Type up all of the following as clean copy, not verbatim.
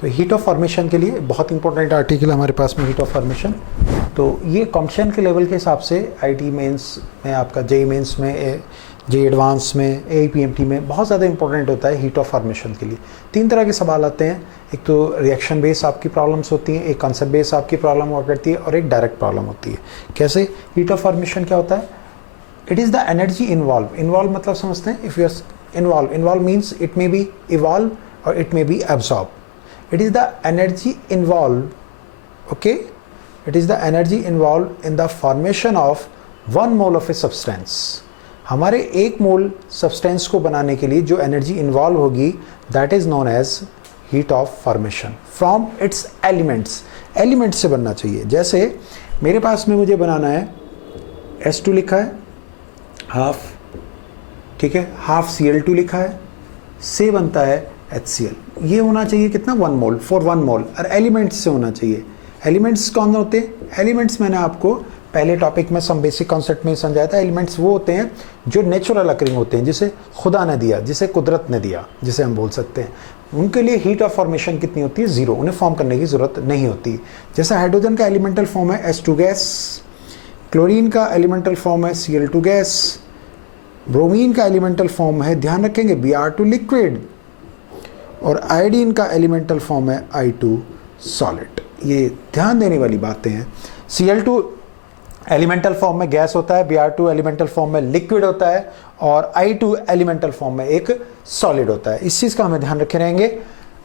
तो heat of formation के लिए बहुत इंपॉर्टेंट आर्टिकल हमारे पास में हीट ऑफ फॉर्मेशन। तो ये कॉम्पिटिशन के लेवल के हिसाब से आईटी मेंस में, आपका जेई मेंस में, जेई एडवांस में, एआईपीएमटी में बहुत ज़्यादा इंपॉर्टेंट होता है हीट ऑफ फॉर्मेशन के लिए। 3 तरह के सवाल आते हैं, एक तो रिएक्शन बेस आपकी प्रॉब्लम्स होती हैं, एक कॉन्सेप्ट बेस आपकी प्रॉब्लम हुआ करती है, और एक डायरेक्ट प्रॉब्लम होती है। कैसे हीट ऑफ फॉर्मेशन क्या होता है? It is the energy involve. Involve मतलब समझते हैं, if you involve means it may be evolve और it may be absorb. It is the energy involved, okay? It is the energy involved in the formation of 1 mole of a substance. हमारे 1 मोल substance को बनाने के लिए जो energy involve होगी, that is known as heat of formation from its elements. Elements से बनना चाहिए। जैसे मेरे पास में मुझे बनाना है S2 लिखा है हाफ, ठीक है, हाफ Cl2 लिखा है, से बनता है HCl। ये होना चाहिए कितना? 1 मोल फॉर 1 मोल, और एलिमेंट्स से होना चाहिए। एलिमेंट्स कौन होते हैं? एलिमेंट्स मैंने आपको पहले टॉपिक में सम बेसिक कॉन्सेप्ट में समझाया था। एलिमेंट्स वो होते हैं जो नेचुरल अकरिंग होते हैं, जिसे खुदा ने दिया, जिसे कुदरत ने दिया, जिसे हम बोल सकते हैं। उनके लिए हीट ऑफ फॉर्मेशन कितनी होती है? 0। उन्हें फॉर्म करने की ज़रूरत नहीं होती। जैसे हाइड्रोजन का एलिमेंटल फॉर्म है H2 गैस, क्लोरीन का एलिमेंटल फॉर्म है Cl2 गैस, ब्रोमीन का एलिमेंटल फॉर्म है, ध्यान रखेंगे, Br2 लिक्विड, और आयोडीन का एलिमेंटल फॉर्म है I2 सॉलिड। ये ध्यान देने वाली बातें हैं। Cl2 एलिमेंटल फॉर्म में गैस होता है, Br2 एलिमेंटल फॉर्म में लिक्विड होता है, और I2 एलिमेंटल फॉर्म में एक सॉलिड होता है। इस चीज़ का हमें ध्यान रखे रहेंगे।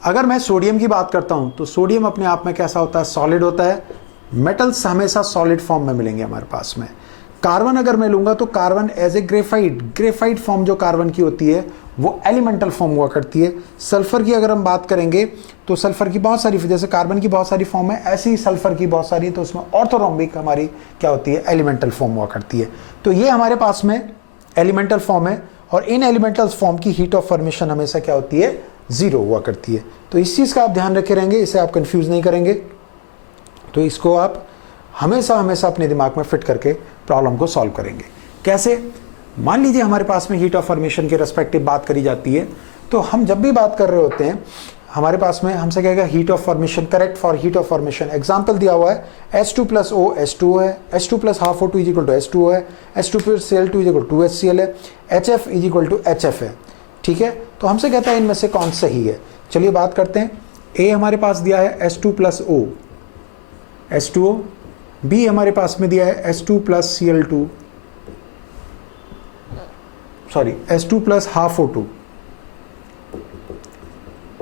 अगर मैं सोडियम की बात करता हूं तो सोडियम अपने आप में कैसा होता है? सॉलिड होता है। मेटल्स हमेशा सॉलिड फॉर्म में मिलेंगे हमारे पास में। कार्बन अगर मैं लूंगा तो carbon as a graphite form जो कार्बन की होती है वो एलिमेंटल फॉर्म हुआ करती है। सल्फर की अगर हम बात करेंगे तो सल्फर की बहुत सारी, जैसे कार्बन की बहुत सारी फॉर्म है, ऐसी ही सल्फर की बहुत सारी, तो उसमें ऑर्थोरोम्बिक हमारी क्या होती है? एलिमेंटल फॉर्म हुआ करती है। तो ये हमारे पास में एलिमेंटल फॉर्म है, और इन एलिमेंटल फॉर्म की हीट ऑफ फॉर्मेशन हमेशा क्या होती है? 0 हुआ करती है। तो इस चीज़ का आप ध्यान रखे रहेंगे, इसे आप कंफ्यूज नहीं करेंगे। तो इसको आप हमेशा अपने दिमाग में फिट करके प्रॉब्लम को सॉल्व करेंगे। कैसे? मान लीजिए हमारे पास में हीट ऑफ फॉर्मेशन के रेस्पेक्टिव बात करी जाती है, तो हम जब भी बात कर रहे होते हैं हमारे पास में हमसे कहेगा heat of formation, correct for heat of formation. Example दिया हुआ है H2 + O H2O है, H2 + half O2 = H2O है, H2 + Cl2 = 2HCl है, HF = HF है, ठीक है। तो हमसे कहता है इनमें से कौन सही है। चलिए बात करते हैं। A हमारे पास दिया है H2 + O H2O, B हमारे पास में दिया है H2 + Cl2, sorry H2 + half O2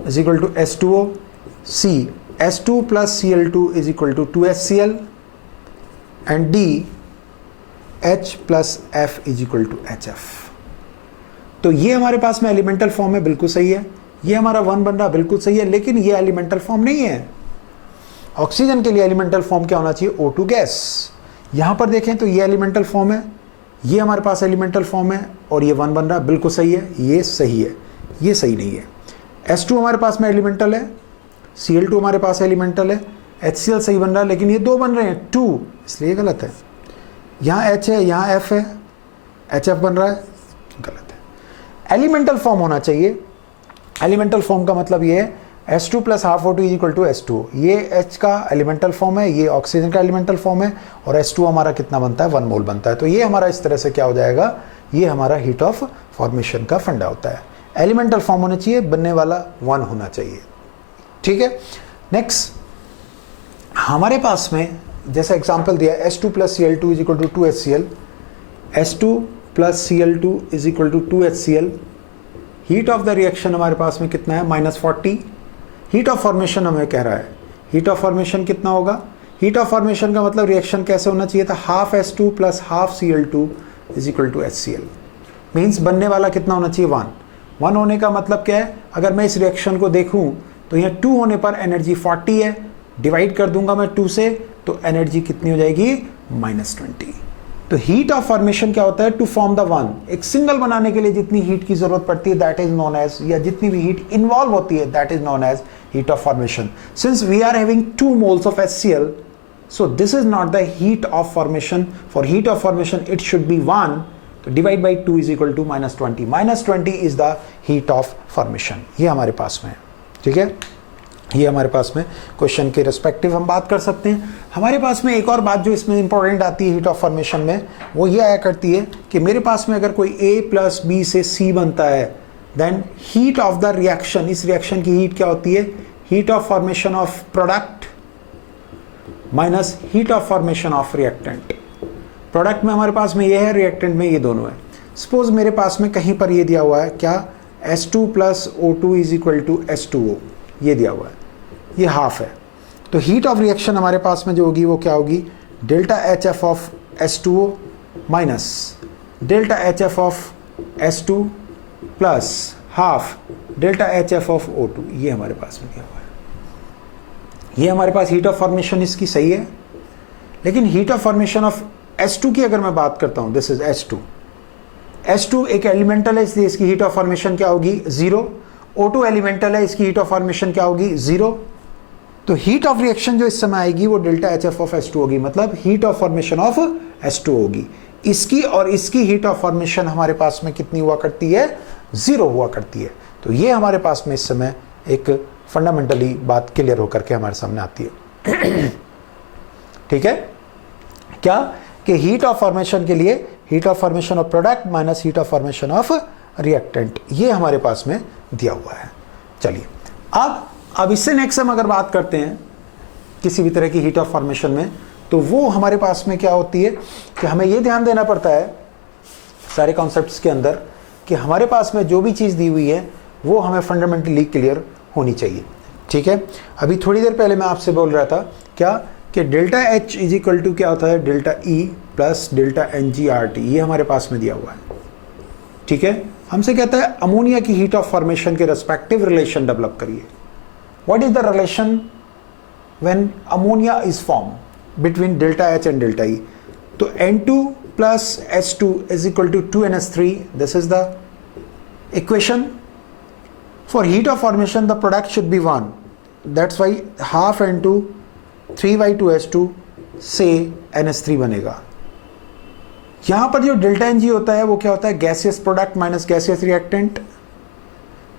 = H2O, C H2 + Cl2 = 2HCl, and D H + F = HF। तो ये हमारे पास में एलिमेंटल फॉर्म है, बिल्कुल सही है। ये हमारा 1 बन रहा, बिल्कुल सही है, लेकिन ये एलिमेंटल फॉर्म नहीं है। ऑक्सीजन के लिए एलिमेंटल फॉर्म क्या होना चाहिए? O2 gas. यहां पर देखें तो ये एलिमेंटल फॉर्म है, ये हमारे पास एलिमेंटल फॉर्म है, और ये 1 बन रहा, बिल्कुल सही है। ये सही है, ये सही नहीं है। H2 हमारे पास में एलिमेंटल है, Cl2 हमारे पास एलिमेंटल है, HCl सही बन रहा है, लेकिन ये 2 बन रहे हैं 2, इसलिए गलत है। यहाँ H है, यहाँ F है, HF बन रहा है, गलत है। एलिमेंटल फॉर्म होना चाहिए। एलिमेंटल फॉर्म का मतलब ये है H2 + half O2 = H2O। ये H का एलिमेंटल फॉर्म है, ये ऑक्सीजन का एलिमेंटल फॉर्म है, और H2 हमारा कितना बनता है? 1 मोल बनता है। तो ये हमारा इस तरह से क्या हो जाएगा? ये हमारा हीट ऑफ फॉर्मेशन का फंडा होता है। एलिमेंटल फॉर्म होना चाहिए, बनने वाला 1 होना चाहिए, ठीक है। नेक्स्ट हमारे पास में जैसा एग्जांपल दिया H2 + Cl2 = 2HCl, H2 + Cl2 = 2HCl। Heat of the reaction हमारे पास में कितना है? -40। हीट ऑफ फॉर्मेशन हमें कह रहा है, हीट ऑफ फॉर्मेशन कितना होगा? हीट ऑफ फॉर्मेशन का मतलब रिएक्शन कैसे होना चाहिए था? Half H2 + half Cl2 = HCl। Means बनने वाला कितना होना चाहिए? 1 होने का मतलब क्या है? अगर मैं इस रिएक्शन को देखूं तो यहाँ 2 होने पर एनर्जी 40 है, डिवाइड कर दूंगा मैं 2 से, तो एनर्जी कितनी हो जाएगी? -20। तो हीट ऑफ फॉर्मेशन क्या होता है? To form the 1। एक सिंगल बनाने के लिए जितनी हीट की जरूरत पड़ती है दैट इज नोन एज, या जितनी भी हीट इन्वॉल्व होती है that is known as heat of formation. Since we are having 2 moles of HCl, so this is not the heat of formation. For heat of formation it should be 1, तो divide by 2 is equal to -20. -20 is the heat of formation। ये हमारे पास में है, ठीक है। ये हमारे पास में क्वेश्चन के रिस्पेक्टिव हम बात कर सकते हैं। हमारे पास में एक और बात जो इसमें इंपॉर्टेंट आती है हीट ऑफ फॉर्मेशन में, वो ये आया करती है कि मेरे पास में अगर कोई A प्लस B से C बनता है, then heat of the reaction, इस रिएक्शन की हीट क्या होती है, heat of formation of product minus heat of formation of reactant. Product में हमारे पास में ये है, रिएक्टेंट में ये दोनों है। सपोज मेरे पास में कहीं पर ये दिया हुआ है क्या, S2 plus O2 is equal to H2O, ये दिया हुआ है, ये हाफ है। तो हीट ऑफ रिएक्शन हमारे पास में जो होगी वो क्या होगी, delta HF of H2O minus delta HF of S2 plus half delta HF of O2, ये हमारे पास में दिया हुआ है। ये हमारे पास हीट ऑफ फॉर्मेशन इसकी सही है, लेकिन heat of formation of S2 की अगर मैं बात करता हूं, दिस इज H2 एक एलिमेंटल है, इसलिए इसकी हीट ऑफ फॉर्मेशन क्या होगी, 0। O2 एलिमेंटल है, इसकी हीट ऑफ फॉर्मेशन क्या होगी, 0। तो हीट ऑफ रिएक्शन जो इस समय आएगी वो डेल्टा HF ऑफ S2 होगी, मतलब heat of formation of S2 होगी। इसकी और इसकी हीट ऑफ फॉर्मेशन हमारे पास में कितनी हुआ करती है, 0 हुआ करती है। तो ये हमारे पास में इस समय एक फंडामेंटली बात क्लियर होकर के हमारे सामने आती है। ठीक है, क्या कि हीट ऑफ फॉर्मेशन के लिए heat of formation of product minus heat of formation of reactant, ये हमारे पास में दिया हुआ है। चलिए अब इससे नेक्स्ट हम अगर बात करते हैं किसी भी तरह की हीट ऑफ फॉर्मेशन में, तो वो हमारे पास में क्या होती है कि हमें ये ध्यान देना पड़ता है सारे कॉन्सेप्ट्स के अंदर कि हमारे पास में जो भी चीज़ दी हुई है वो हमें फंडामेंटली क्लियर होनी चाहिए। ठीक है, अभी थोड़ी देर पहले मैं आपसे बोल रहा था क्या कि delta H is equal to क्या होता है, delta E plus delta NgRT, ये हमारे पास में दिया हुआ है। ठीक है, हमसे कहता है अमोनिया की हीट ऑफ फॉर्मेशन के रेस्पेक्टिव रिलेशन डेवलप करिए। What is the relation when ammonia is form between delta H and delta E? तो N2 plus H2 is equal to 2NH3, this is the equation. For heat of formation, the product should be 1. That's why half N2 3/2H2 से NH3 बनेगा। यहां पर जो delta Ng होता है वो क्या होता है, gaseous product minus gaseous reactant.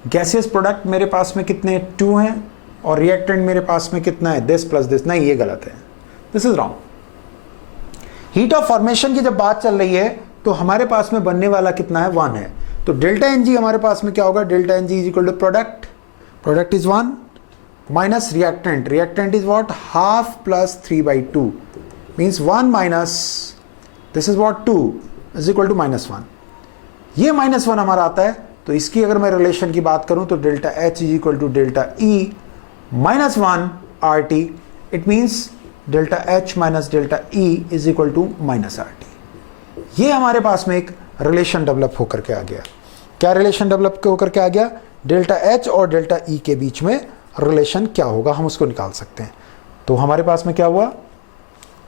Gaseous product मेरे पास में कितने 2 हैं और रिएक्टेंट मेरे पास में कितना है, दिस प्लस दिस। नहीं, ये गलत है, this is wrong. Heat of formation की जब बात चल रही है तो हमारे पास में बनने वाला कितना है, 1 है। तो डेल्टा Ng हमारे पास में क्या होगा, delta Ng is equal to product is 1 minus reactant is what, half plus 3/2 means 1 minus this is what 2 is equal to -1। ये -1 हमारा आता है। तो इसकी अगर मैं रिलेशन की बात करूं तो delta H is equal to delta E -1 RT, it means delta H minus delta E is equal to -RT। ये हमारे पास में एक रिलेशन डेवलप होकर के आ गया। क्या रिलेशन डेवलप होकर के आ गया, डेल्टा H और डेल्टा E के बीच में रिलेशन क्या होगा, हम उसको निकाल सकते हैं। तो हमारे पास में क्या हुआ,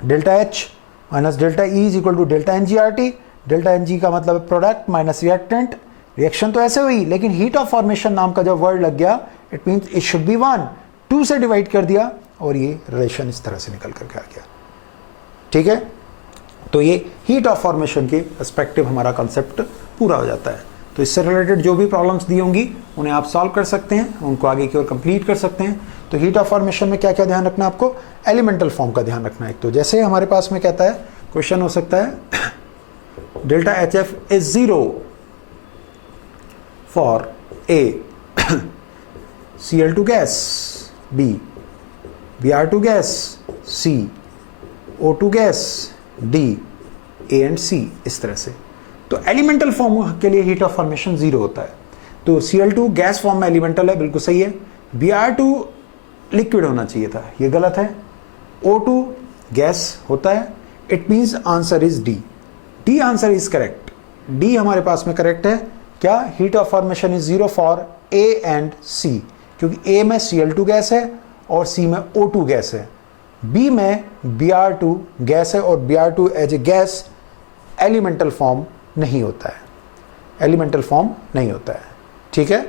delta H minus delta E is equal to delta NgRT। Delta Ng का मतलब है प्रोडक्ट माइनस रिएक्टेंट। रिएक्शन तो ऐसे हुई, लेकिन हीट ऑफ फॉर्मेशन नाम का जब वर्ड लग गया, it means it should be 1, 2 से डिवाइड कर दिया और ये रिलेशन इस तरह से निकल करके आ गया। ठीक है, तो ये हीट ऑफ फॉर्मेशन के पर्सपेक्टिव हमारा कंसेप्ट पूरा हो जाता है। तो इससे रिलेटेड जो भी प्रॉब्लम्स दी होंगी उन्हें आप सॉल्व कर सकते हैं, उनको आगे की ओर कंप्लीट कर सकते हैं। तो हीट ऑफ फॉर्मेशन में क्या क्या ध्यान रखना है आपको, एलिमेंटल फॉर्म का ध्यान रखना है। तो जैसे हमारे पास में कहता है, क्वेश्चन हो सकता है delta HF is 0 for A Cl2 gas, B Br2 gas, C O2 gas, D A and C, इस तरह से। तो एलिमेंटल फॉर्म के लिए हीट ऑफ फॉर्मेशन 0 होता है। तो Cl2 गैस फॉर्म में एलिमेंटल है, बिल्कुल सही है। Br2 लिक्विड होना चाहिए था, ये गलत है। O2 गैस होता है, it means answer is D। D answer is correct, D हमारे पास में करेक्ट है। क्या, heat of formation is 0 for A and C, क्योंकि A में Cl2 गैस है और C में O2 गैस है। B में Br2 गैस है और Br2 as a gas elemental form नहीं होता है, एलिमेंटल फॉर्म नहीं होता है। ठीक है।